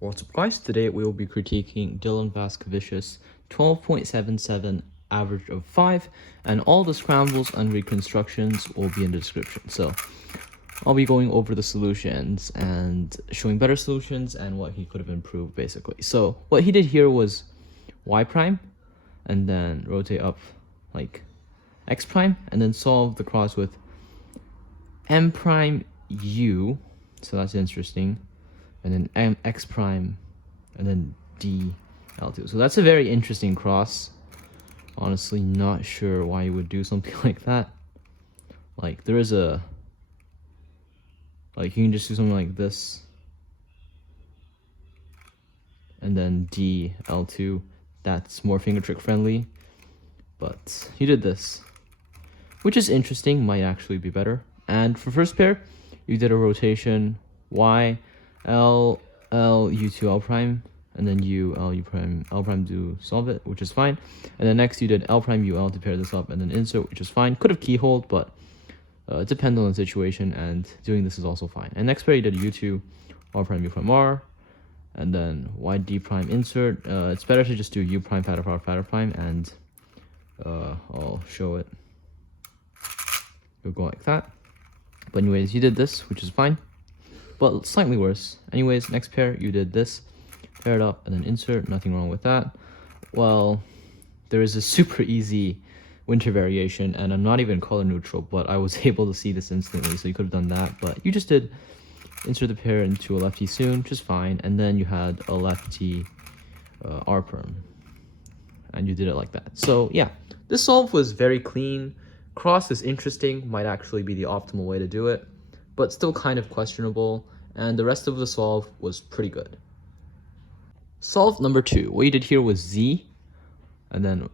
What's up guys, today we will be critiquing Dylan Vaskovicius 12.77 average of 5, and all the scrambles and reconstructions will be in the description. So I'll be going over the solutions and showing better solutions and what he could have improved basically. So what he did here was y prime and then rotate up like x prime and then solve the cross with m prime u, so that's interesting, and then m x prime and then d l2. So that's a very interesting cross. Honestly, not sure why you would do something like that. Like there is a, like you can just do something like this and then d l2. That's more finger trick friendly, but you did this, which is interesting, might actually be better. And for first pair, you did a rotation y l l u2 l prime and then u l u prime l prime to solve it, which is fine. And then next you did l prime u l to pair this up and then insert, which is fine. Could have keyholed, but it depends on the situation, and doing this is also fine. And next pair you did u2 r prime u prime r and then y d prime insert. It's better to just do u prime pad of r pad of prime, and I'll show it. You'll go like that. But anyways, you did this, which is fine, but slightly worse. Anyways, next pair you did this, pair it up and then insert. Nothing wrong with that. Well, there is a super easy winter variation, and I'm not even color neutral, but I was able to see this instantly, so you could have done that. But you just did insert the pair into a lefty soon, which is fine, and then you had a lefty r perm, and you did it like that. So yeah, this solve was very clean. Cross is interesting, might actually be the optimal way to do it, but still kind of questionable, and the rest of the solve was pretty good. Solve number 2, what you did here was z and then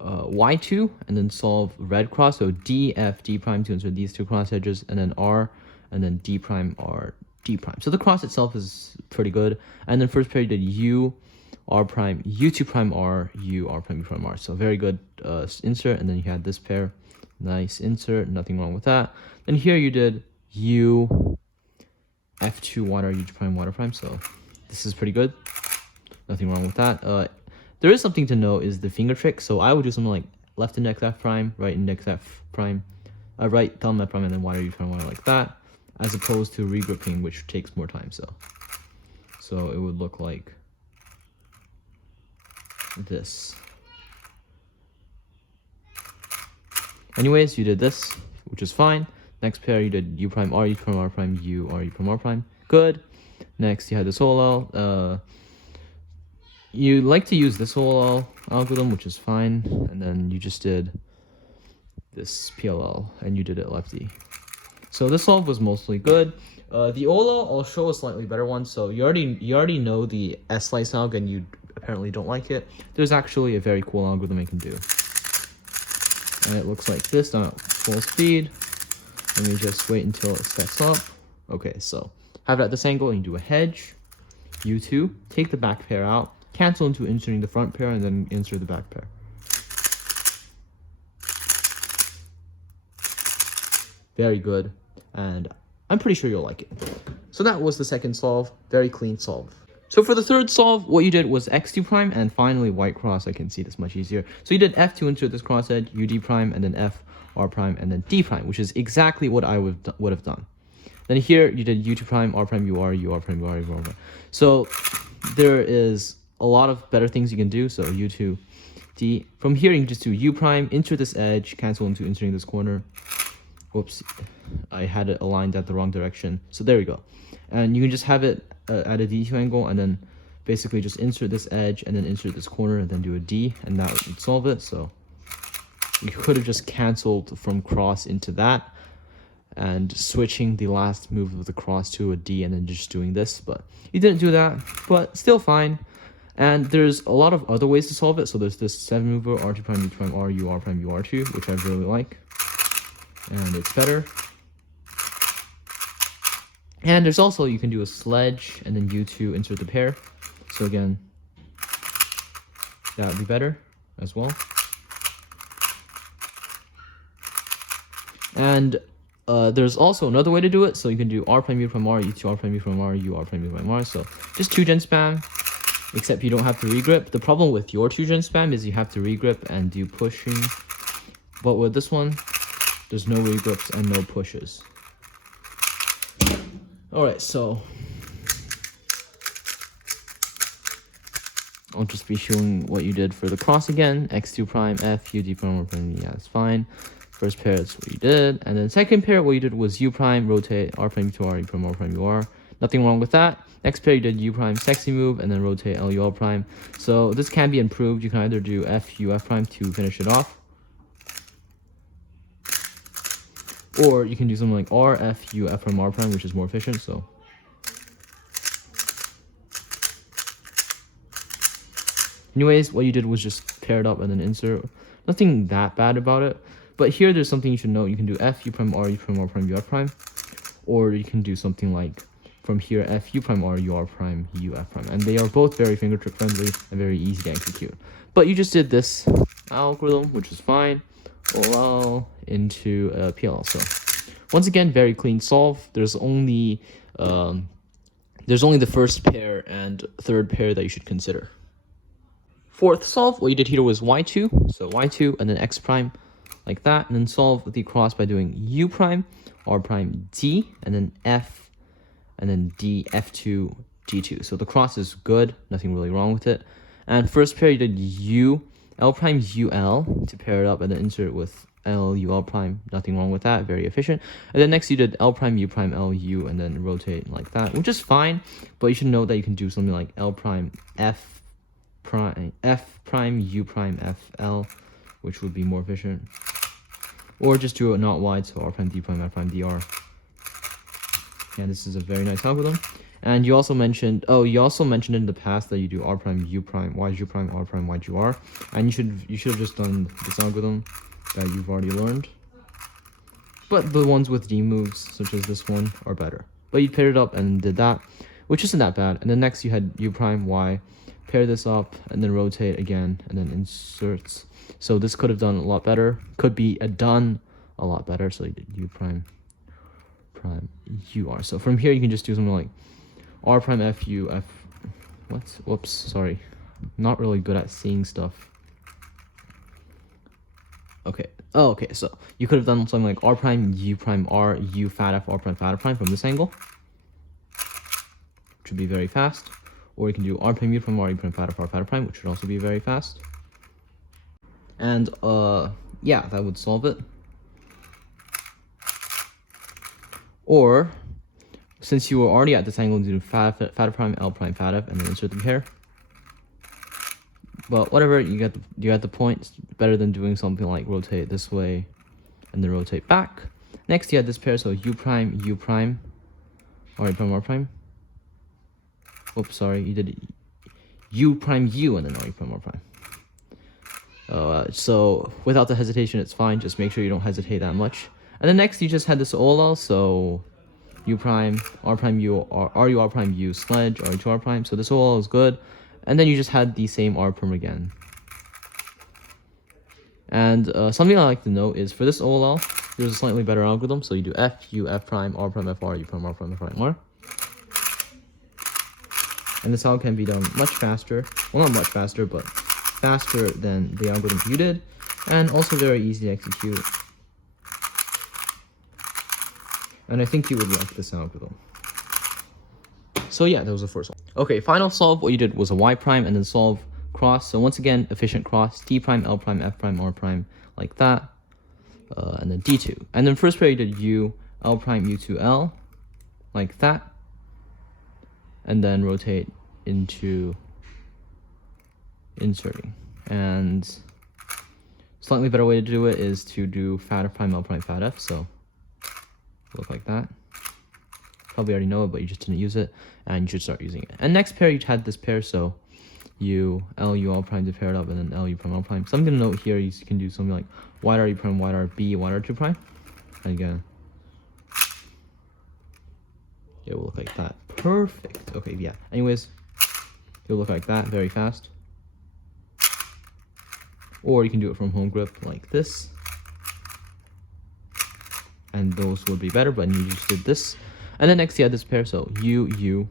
y2 and then solve red cross, so d f d prime to insert these two cross edges, and then r and then d prime r d prime. So the cross itself is pretty good. And then first pair you did u r prime u2 prime r u r prime u prime r, so very good insert. And then you had this pair, nice insert, nothing wrong with that. Then here you did u f2 water u2 prime water prime, so this is pretty good, nothing wrong with that. There is something to know is the finger trick, so I would do something like left index f prime, right index f prime, right thumb f prime, and then water u prime water like that, as opposed to regripping, which takes more time. So it would look like this. Anyways, you did this, which is fine. Next pair you did u prime r u prime r prime u r u prime r prime, good. Next you had this OLL. You like to use this OLL algorithm, which is fine, and then you just did this PLL and you did it lefty. So this solve was mostly good. The OLL, I'll show a slightly better one. So you already know the S-slice alg and you apparently don't like it. There's actually a very cool algorithm you can do. And it looks like this done at full speed. Let me just wait until it sets up. Okay, so have it at this angle and you do a hedge, U2, take the back pair out, cancel into inserting the front pair, and then insert the back pair. Very good, and I'm pretty sure you'll like it. So that was the second solve, very clean solve. So for the third solve, what you did was x2 prime and finally white cross. I can see this much easier. So you did f2 insert this cross edge, ud prime, and then f r prime, and then d prime, which is exactly what I would have done. Then here you did u2 prime, r prime, u r prime, u r prime. So there is a lot of better things you can do. So u2 d. From here you can just do u prime, insert this edge, cancel into inserting this corner. Whoops, I had it aligned at the wrong direction. So there we go. And you can just have it at a D2 angle, and then basically just insert this edge and then insert this corner and then do a D, and that would solve it. So you could have just canceled from cross into that and switching the last move of the cross to a D and then just doing this, but you didn't do that, but still fine. And there's a lot of other ways to solve it. So there's this 7 mover, R2 prime, U prime, R, U, R prime, U, R2, which I really like, and it's better. And there's also, you can do a sledge and then U2 insert the pair. So again, that would be better as well. And There's also another way to do it, so you can do R prime U prime R, U2 R prime U prime R, U R prime U prime R. So just 2-gen spam, except you don't have to regrip. The problem with your 2-gen spam is you have to regrip and do pushing, but with this one, there's no regrips and no pushes. Alright, so I'll just be showing what you did for the cross again. X2 prime, F, U, D prime, R prime, yeah, that's fine. First pair, that's what you did. And then second pair, what you did was U prime, rotate, R prime, U2, R, U prime, R prime, U, R. Nothing wrong with that. Next pair, you did U prime, sexy move, and then rotate, L, U, L prime. So this can be improved. You can either do F, U, F prime to finish it off, or you can do something like R, F, U, F prime, R prime, which is more efficient, so. Anyways, what you did was just pair it up and then insert. Nothing that bad about it. But here, there's something you should know. You can do F, U prime, R, U prime, R prime, U, F prime. Or you can do something like, from here, F, U prime, R, U, R prime, U, F prime. And they are both very finger trick friendly and very easy to execute. But you just did this algorithm, which is fine. OL into PL. So once again, very clean solve. There's only the first pair and third pair that you should consider. Fourth solve, what you did here was Y2, so Y2 and then X prime, like that, and then solve the cross by doing U prime, R prime, D, and then F, and then D, F2, G2. So the cross is good, nothing really wrong with it. And first pair, you did U, L prime, UL to pair it up, and then insert it with L, U, L prime, nothing wrong with that, very efficient. And then next you did L prime, U prime, L, U, and then rotate like that, which is fine, but you should know that you can do something like L prime, F prime, U prime, F, L, which would be more efficient. Or just do it not wide, so R prime, D prime, F prime, DR. Yeah, this is a very nice algorithm. And you also mentioned, in the past that you do R prime, U prime, Y, U prime, R prime, Y, U, R. And you should have just done this algorithm that you've already learned. But the ones with D moves, such as this one, are better. But you paired it up and did that, which isn't that bad. And then next you had U prime, Y, pair this up and then rotate again and then inserts. So this could have done a lot better, could be done a lot better. So you did U prime U R. So from here you can just do something like R prime F U F. Whoops, sorry, not really good at seeing stuff. Okay, so you could have done something like R prime U prime R, U fat F, R prime fat F prime from this angle, which would be very fast. Or you can do R prime U prime R, U prime fat F, R fat F prime, which would also be very fast. And yeah, that would solve it. Or since you were already at this angle, do fat F prime, L prime fat F, and then insert the pair. But whatever, you get the point. It's better than doing something like rotate this way and then rotate back. Next, you had this pair, so U prime, R prime, R prime. Oops, sorry, you did U prime U and then R prime, R prime. So without the hesitation, it's fine. Just make sure you don't hesitate that much. And then next, you just had this OLL, so U prime, R prime U, R U R prime U sledge, R2 R prime. So this OLL is good. And then you just had the same R prime again. And something I like to note is for this OLL, there's a slightly better algorithm. So you do F, U, F prime, R prime, F, R, U prime, R prime, F prime, R. And this all can be done much faster. Well, not much faster, but faster than the algorithm you did. And also very easy to execute. And I think you would like this algorithm. So yeah, that was the first one. Okay, final solve, what you did was a Y prime and then solve cross. So once again, efficient cross, D prime, L prime, F prime, R prime, like that. And then D2. And then first pair you did U, L prime, U2, L, like that. And then rotate into inserting. And slightly better way to do it is to do fat F prime, L prime, fat F. So look like that. Probably already know it, but you just didn't use it, and you should start using it. And next pair, you had this pair, so U, L, U, L prime to pair it up, and then L, U prime, L prime. Something to note here, you can do something like wide R, U prime, wide R, B, wide R2 prime. And again, it will look like that. Perfect. Okay, yeah. Anyways, it will look like that, very fast. Or you can do it from home grip like this. and those would be better, but you just did this. And then next you had this pair, so U,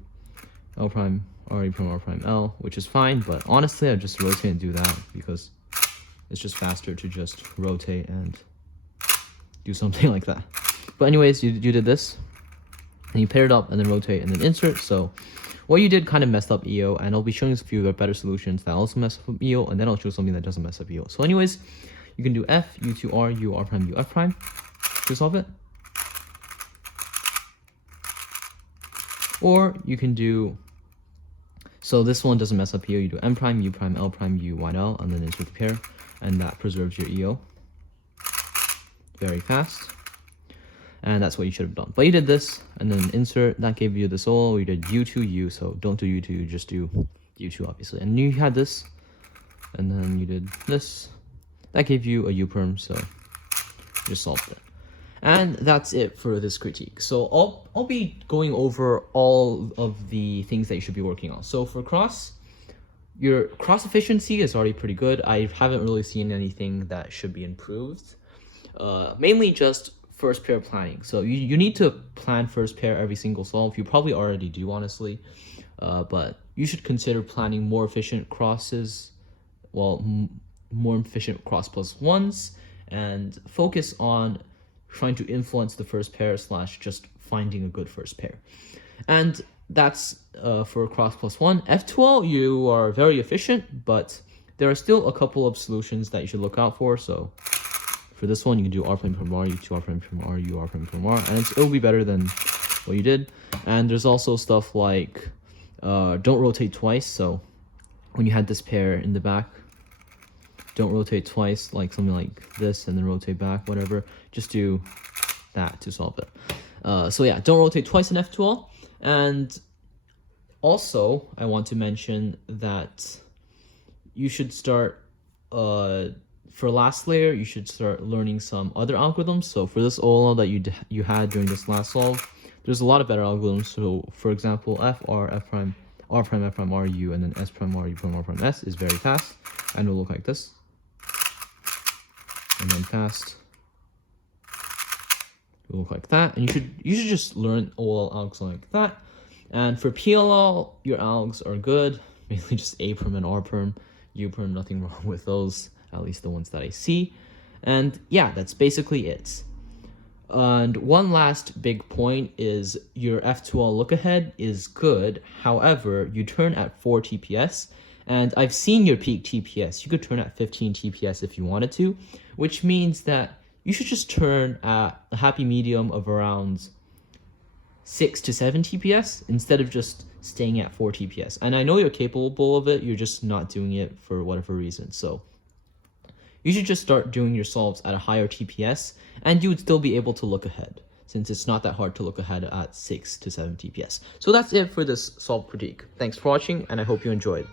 L prime, R, E prime, R prime, L, which is fine, but honestly I just rotate and do that because it's just faster to just rotate and do something like that. But anyways, you did this, and you pair it up and then rotate and then insert. So what you did kind of messed up EO, and I'll be showing you a few of the better solutions that also mess up EO, and then I'll show something that doesn't mess up EO. So anyways, you can do F, U to R, U, R prime, U, F prime to solve it. Or you can do, so this one doesn't mess up EO, you do M prime, U prime, L prime, U, Y, L, and then insert the pair, and that preserves your EO. Very fast. And that's what you should have done. But you did this, and then insert, that gave you the solo. You did U2, U, so don't do U2, you just do U2, obviously. And you had this, and then you did this. That gave you a U perm, so you just solved it. And that's it for this critique. So I'll be going over all of the things that you should be working on. So for cross, your cross efficiency is already pretty good. I haven't really seen anything that should be improved. Mainly just first pair planning. So you need to plan first pair every single solve. You probably already do, honestly, but you should consider planning more efficient crosses, well, more efficient cross plus ones, and focus on trying to influence the first pair / just finding a good first pair. And that's for cross plus one. F2L, you are very efficient, but there are still a couple of solutions that you should look out for. So for this one, you can do R prime from R, U to R prime from R, U, R prime from R, and it'll be better than what you did. And there's also stuff like don't rotate twice. So when you had this pair in the back, don't rotate twice, like something like this, and then rotate back, whatever. Just do that to solve it. So yeah, don't rotate twice in F2L. And also, I want to mention that you should start, for last layer, you should start learning some other algorithms. So for this OLL that you had during this last solve, there's a lot of better algorithms. So for example, F, R, F prime, R prime, F prime, R, U, and then S prime, R, U prime, R prime, S is very fast, and will look like this. And then fast will look like that. And you should just learn OLL algs like that. And for PLL, your algs are good, mainly just A perm and R perm, U perm, nothing wrong with those, at least the ones that I see. And yeah, that's basically it. And one last big point is your F2L look ahead is good. However, you turn at 4 TPS, and I've seen your peak TPS. You could turn at 15 TPS if you wanted to, which means that you should just turn at a happy medium of around 6 to 7 TPS instead of just staying at 4 TPS. And I know you're capable of it, you're just not doing it for whatever reason. So you should just start doing your solves at a higher TPS, and you would still be able to look ahead, since it's not that hard to look ahead at 6 to 7 TPS. So that's it for this solve critique. Thanks for watching, and I hope you enjoyed.